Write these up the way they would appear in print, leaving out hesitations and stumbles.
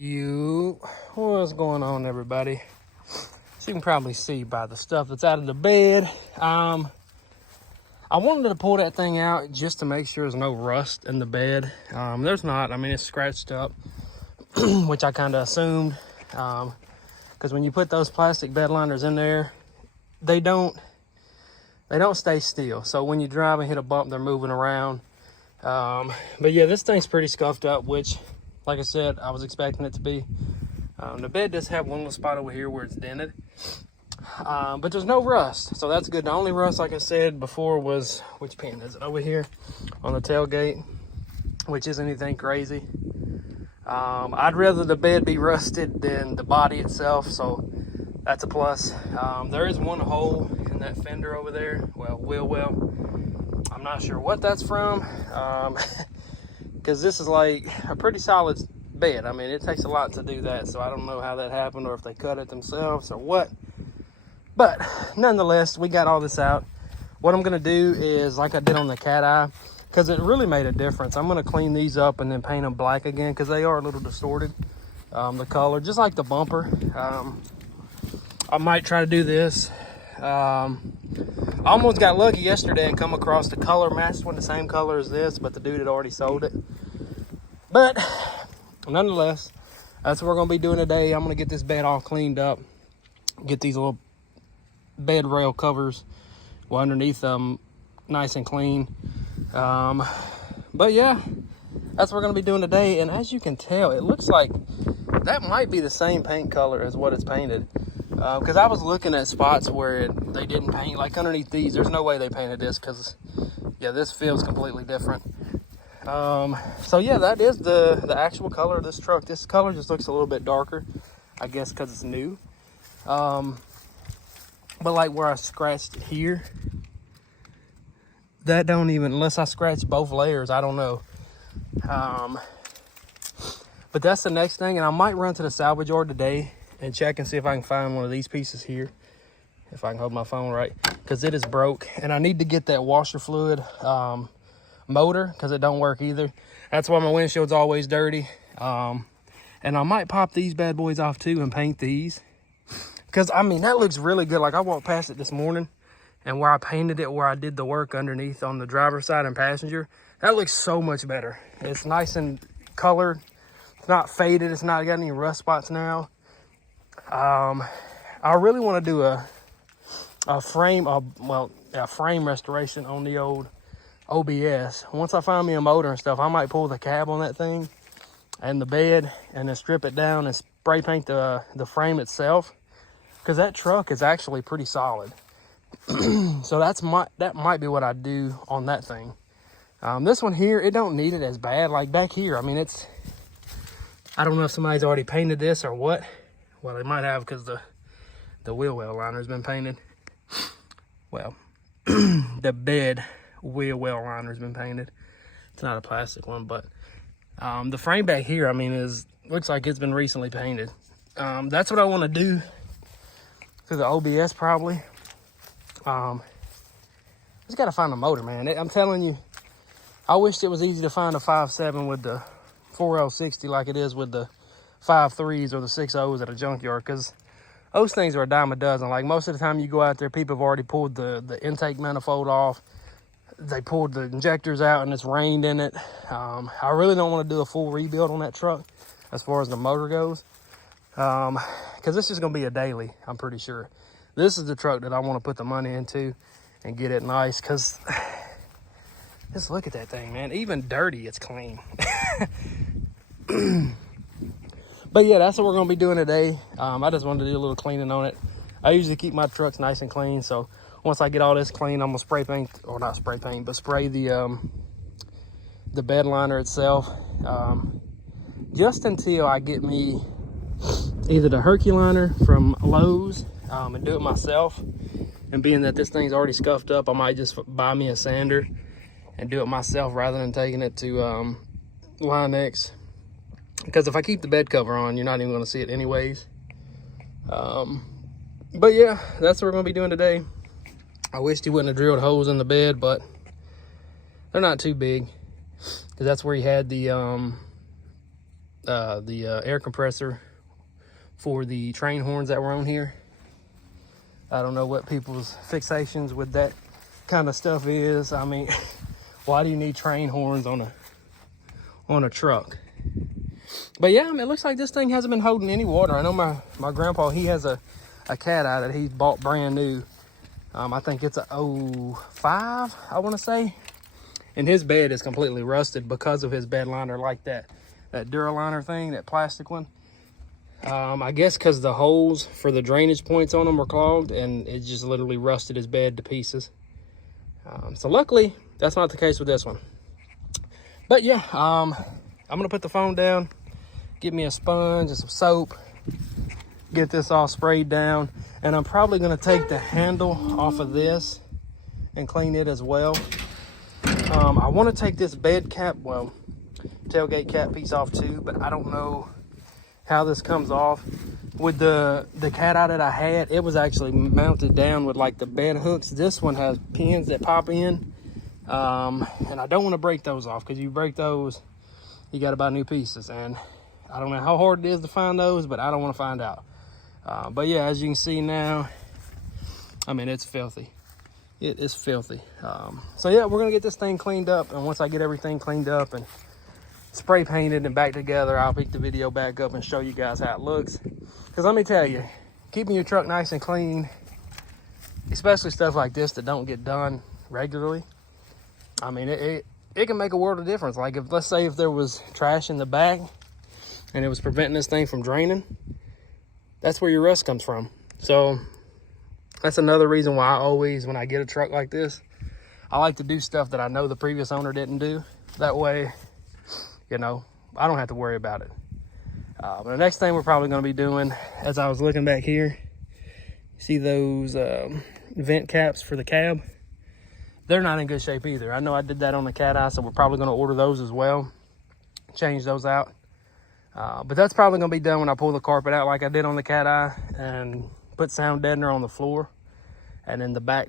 What's going on, everybody? So you can probably see by the stuff that's out of the bed. I wanted to pull that thing out just to make sure there's no rust in the bed. There's not. I mean, it's scratched up, which I kind of assumed, because when you put those plastic bed liners in there, they don't stay still. So when you drive and hit a bump, they're moving around. But yeah, this thing's pretty scuffed up, which, like I said, I was expecting it to be. The bed does have one little spot over here where it's dented, but there's no rust, so that's good. The only rust, like I said before, was, which pin is it, over here on the tailgate, which isn't anything crazy. I'd rather the bed be rusted than the body itself, so that's a plus. There is one hole in that fender over there, wheel well. I'm not sure what that's from, because this is like a pretty solid bed. I mean, it takes a lot to do that, so I don't know how that happened or if they cut it themselves or what. But nonetheless, we got all this out. What I'm going to do is, like I did on the cat eye, because it really made a difference, I'm going to clean these up and then paint them black again, because they are a little distorted, the color, just like the bumper. I might try to do this. I almost got lucky yesterday and come across the color matched one, the same color as this, but the dude had already sold it. But nonetheless, that's what we're going to be doing today. I'm going to get this bed all cleaned up, get these little bed rail covers underneath them nice and clean. But yeah, that's what we're going to be doing today. And as you can tell, it looks like that might be the same paint color as what it's painted. Because I was looking at spots where they didn't paint, like underneath these. There's no way they painted this, because yeah, this feels completely different. So yeah, that is the actual color of this truck. This color just looks a little bit darker, I guess because it's new. But like where I scratched here, that don't even, unless I scratch both layers, I don't know. But that's the next thing, and I might run to the salvage yard today and check and see if I can find one of these pieces here, if I can hold my phone right, because it is broke, and I need to get that washer fluid motor, because it don't work either. That's why my windshield's always dirty. And I might pop these bad boys off too and paint these, because I mean, that looks really good. Like I walked past it this morning, and where I painted it, where I did the work underneath on the driver's side and passenger, that looks so much better. It's nice and colored. It's not faded. It's not got any rust spots now. I really want to do a frame restoration on the old OBS. Once I find me a motor and stuff, I might pull the cab on that thing and the bed and then strip it down and spray paint the frame itself, because that truck is actually pretty solid. So that might be what I do on that thing. This one here, it don't need it as bad. Like back here, I mean, I don't know if somebody's already painted this or what. Well, they might have, because the wheel well liner's been painted. Well, the bed wheel well liner's been painted. It's not a plastic one, but the frame back here, I mean, looks like it's been recently painted. That's what I want to do through the OBS probably. Just got to find a motor, man. I'm telling you, I wish it was easy to find a 5.7 with the 4L60 like it is with the 5.3s or the 6.0s at a junkyard, because those things are a dime a dozen. Like most of the time you go out there, people have already pulled the intake manifold off. They pulled the injectors out and it's rained in it. I really don't want to do a full rebuild on that truck as far as the motor goes, because this is going to be a daily, I'm pretty sure. This is the truck that I want to put the money into and get it nice, because just look at that thing, man. Even dirty, it's clean. But yeah, that's what we're going to be doing today. I just wanted to do a little cleaning on it. I usually keep my trucks nice and clean, so once I get all this clean, I'm going to spray paint, or not spray paint, but spray the bed liner itself, just until I get me either the Herculiner from Lowe's and do it myself. And being that this thing's already scuffed up, I might just buy me a sander and do it myself rather than taking it to Line-X. Because if I keep the bed cover on, you're not even going to see it anyways. But yeah, that's what we're going to be doing today. I wished he wouldn't have drilled holes in the bed, but they're not too big, because that's where he had the the air compressor for the train horns that were on here. I don't know what people's fixations with that kind of stuff is. I mean, why do you need train horns on a truck? But yeah, I mean, it looks like this thing hasn't been holding any water. I know my grandpa, he has a cat eye that he bought brand new. I think it's a 05, I want to say. And his bed is completely rusted because of his bed liner, like that Duraliner thing, that plastic one. I guess because the holes for the drainage points on them were clogged, and it just literally rusted his bed to pieces. So luckily, that's not the case with this one. But yeah, I'm gonna put the phone down, get me a sponge and some soap, get this all sprayed down, and I'm probably gonna take the handle off of this and clean it as well. I want to take this bed cap, well, tailgate cap piece off too, but I don't know how this comes off. With the cat eye that I had, it was actually mounted down with like the bed hooks. This one has pins that pop in, and I don't want to break those off, because you break those, you got to buy new pieces, and I don't know how hard it is to find those, but I don't want to find out. But yeah, as you can see now, I mean, it's filthy. It is filthy. So yeah, we're gonna get this thing cleaned up, and once I get everything cleaned up and spray painted and back together, I'll pick the video back up and show you guys how it looks. Because let me tell you, keeping your truck nice and clean, especially stuff like this that don't get done regularly, I mean, it can make a world of difference. Like, if, let's say if there was trash in the back and it was preventing this thing from draining, that's where your rust comes from. So that's another reason why I always, when I get a truck like this, I like to do stuff that I know the previous owner didn't do. That way, you know, I don't have to worry about it. But the next thing we're probably going to be doing, as I was looking back here, see those vent caps for the cab? They're not in good shape either. I know I did that on the cat eye, so we're probably going to order those as well, change those out. But that's probably going to be done when I pull the carpet out like I did on the cat eye, and put sound deadener on the floor and in the back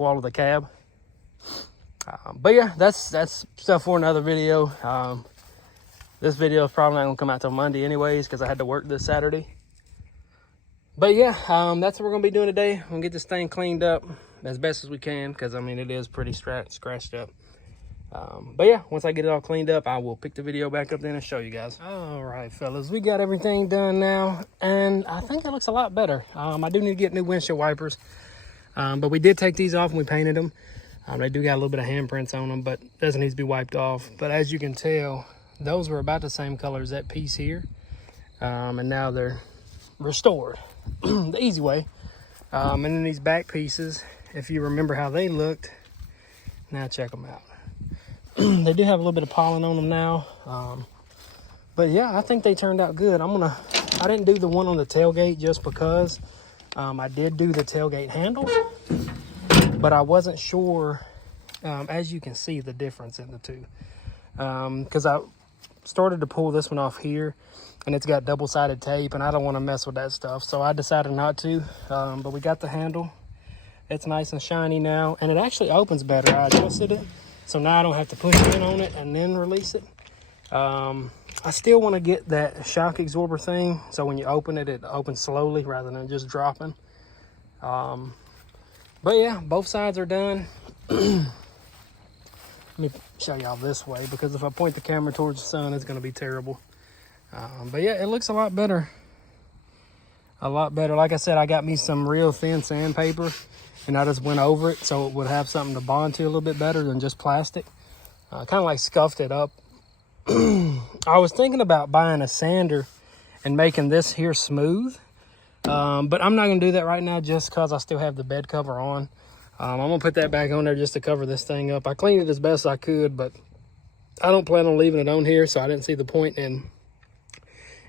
wall of the cab. But yeah, that's stuff for another video. This video is probably not gonna come out till Monday anyways, because I had to work this Saturday. But yeah, that's what we're gonna be doing today. We're gonna get this thing cleaned up as best as we can, because I mean, it is pretty scratched up. But yeah, once I get it all cleaned up, I will pick the video back up then and show you guys. All right, fellas, we got everything done now, and I think it looks a lot better. I do need to get new windshield wipers, but we did take these off and we painted them. They do got a little bit of handprints on them, but doesn't need to be wiped off. But as you can tell, those were about the same color as that piece here, and now they're restored the easy way. And then these back pieces, if you remember how they looked, now check them out. They do have a little bit of pollen on them now, but yeah, I think they turned out good. I didn't do the one on the tailgate just because I did do the tailgate handle, but I wasn't sure, as you can see, the difference in the two, because I started to pull this one off here, and it's got double-sided tape, and I don't want to mess with that stuff, so I decided not to. But we got the handle. It's nice and shiny now, and it actually opens better. I adjusted it, so now I don't have to push in on it and then release it. I still want to get that shock absorber thing, so when you open it, it opens slowly rather than just dropping. But yeah, both sides are done. Let me show y'all this way, because if I point the camera towards the sun, it's going to be terrible. But yeah, it looks a lot better. A lot better. Like I said, I got me some real thin sandpaper, and I just went over it so it would have something to bond to a little bit better than just plastic. Kind of like scuffed it up. I was thinking about buying a sander and making this here smooth. But I'm not going to do that right now just because I still have the bed cover on. I'm going to put that back on there just to cover this thing up. I cleaned it as best I could, but I don't plan on leaving it on here, so I didn't see the point in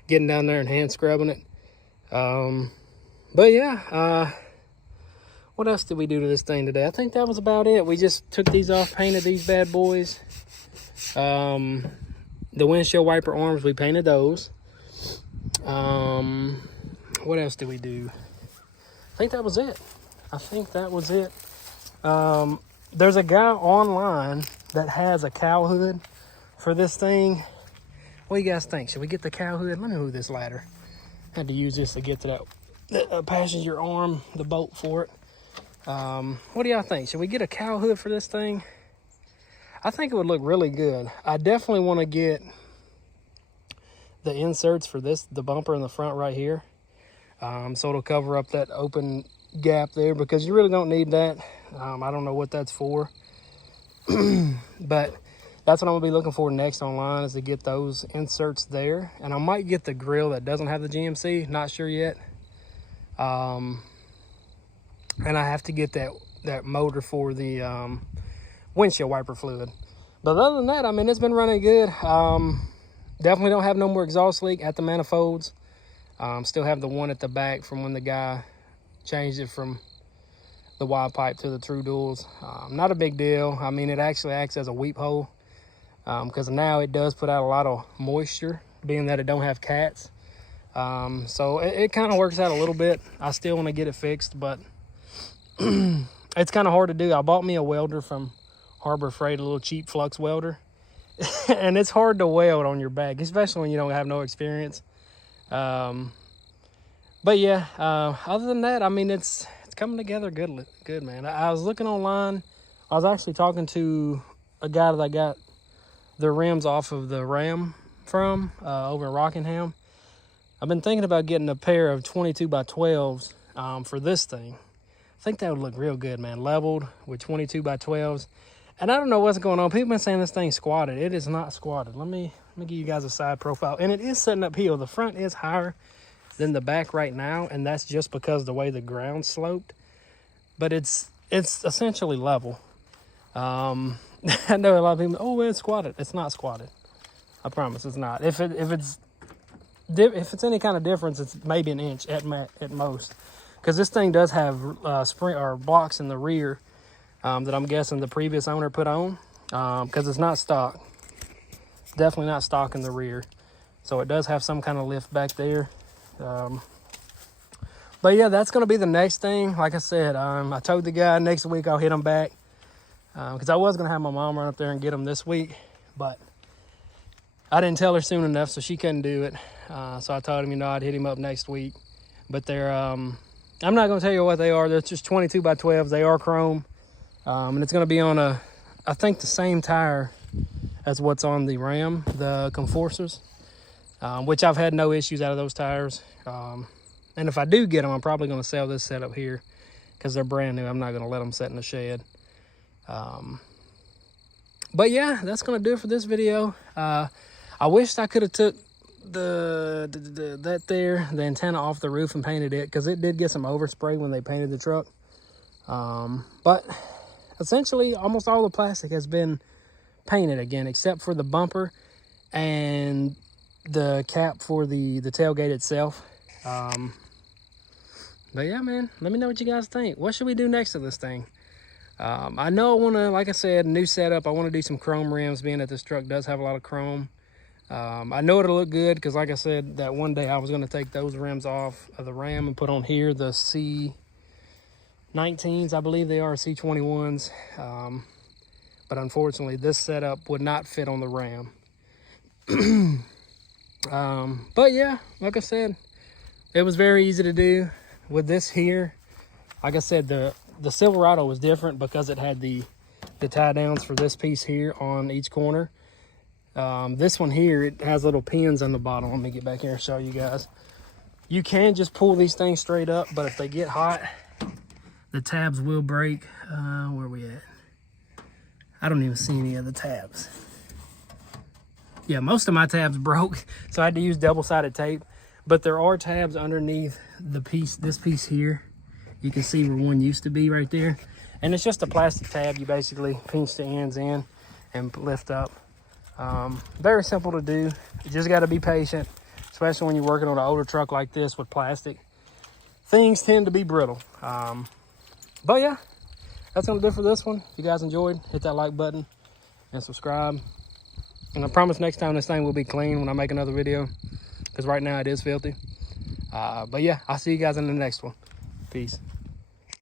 getting down there and hand scrubbing it. But yeah, what else did we do to this thing today? I think that was about it. We just took these off, painted these bad boys. The windshield wiper arms, we painted those. What else did we do? I think that was it. There's a guy online that has a cow hood for this thing. What do you guys think? Should we get the cow hood? Let me move this ladder. Had to use this to get to that passenger arm, the bolt for it. What do y'all think? Should we get a cow hood for this thing? I think it would look really good. I definitely want to get the inserts for the bumper in the front right here. So it'll cover up that open gap there, because you really don't need that. I don't know what that's for. But that's what I'm gonna be looking for next online, is to get those inserts there. And I might get the grill that doesn't have the GMC, not sure yet. And I have to get that motor for the windshield wiper fluid. But other than that, I mean, it's been running good. Definitely don't have no more exhaust leak at the manifolds. Still have the one at the back from when the guy changed it from the wide pipe to the true duals. Not a big deal. I mean, it actually acts as a weep hole, because now it does put out a lot of moisture, being that it don't have cats. So it kind of works out a little bit. I still want to get it fixed, but it's kind of hard to do. I bought me a welder from Harbor Freight, a little cheap flux welder. And it's hard to weld on your back, especially when you don't have no experience. But yeah, other than that, I mean, it's coming together good, man. I was looking online. I was actually talking to a guy that I got the rims off of the Ram from over in Rockingham. I've been thinking about getting a pair of 22 by 12s for this thing. I think that would look real good, man, leveled with 22 by 12s. And I don't know what's going on. People been saying this thing's squatted. It is not squatted. Let me give you guys a side profile. And it is setting uphill. The front is higher than the back right now, and that's just because the way the ground sloped. But it's essentially level. I know a lot of people, oh, it's squatted. It's not squatted. I promise it's not. If it's any kind of difference, it's maybe an inch at most. Because this thing does have spring or blocks in the rear that I'm guessing the previous owner put on, because it's not stock. Definitely not stock in the rear. So it does have some kind of lift back there. But yeah, that's going to be the next thing. Like I said, I told the guy next week I'll hit him back, because I was going to have my mom run up there and get him this week, but I didn't tell her soon enough, so she couldn't do it. So I told him, you know, I'd hit him up next week. But they're, I'm not going to tell you what they are. They're just 22 by 12s. They are chrome. And it's going to be on I think the same tire as what's on the Ram, the Conforcers, which I've had no issues out of those tires. And if I do get them, I'm probably going to sell this setup here because they're brand new. I'm not going to let them sit in the shed. But yeah, that's going to do it for this video. I wished I could have took the antenna off the roof and painted it, because it did get some overspray when they painted the truck. But essentially almost all the plastic has been painted again, except for the bumper and the cap for the tailgate itself. But yeah, man, let me know what you guys think. What should we do next to this thing? I know I want to, like I said, new setup. I want to do some chrome rims, being that this truck does have a lot of chrome. I know it'll look good, because like I said, that one day I was going to take those rims off of the Ram and put on here the C19s, I believe they are, C21s. But unfortunately, this setup would not fit on the Ram. But yeah, like I said, it was very easy to do with this here. Like I said, the Silverado was different because it had the tie downs for this piece here on each corner. This one here, it has little pins on the bottom. Let me get back here and show you guys. You can just pull these things straight up, but if they get hot, the tabs will break. Where are we at? I don't even see any of the tabs. Yeah, most of my tabs broke, so I had to use double-sided tape. But there are tabs underneath this piece here. You can see where one used to be right there. And it's just a plastic tab. You basically pinch the ends in and lift up. Very simple to do. You just got to be patient, especially when you're working on an older truck like this with plastic. Things tend to be brittle. But yeah, that's going to do it for this one. If you guys enjoyed, hit that like button and subscribe. And I promise next time this thing will be clean when I make another video, because right now it is filthy. But yeah, I'll see you guys in the next one. Peace.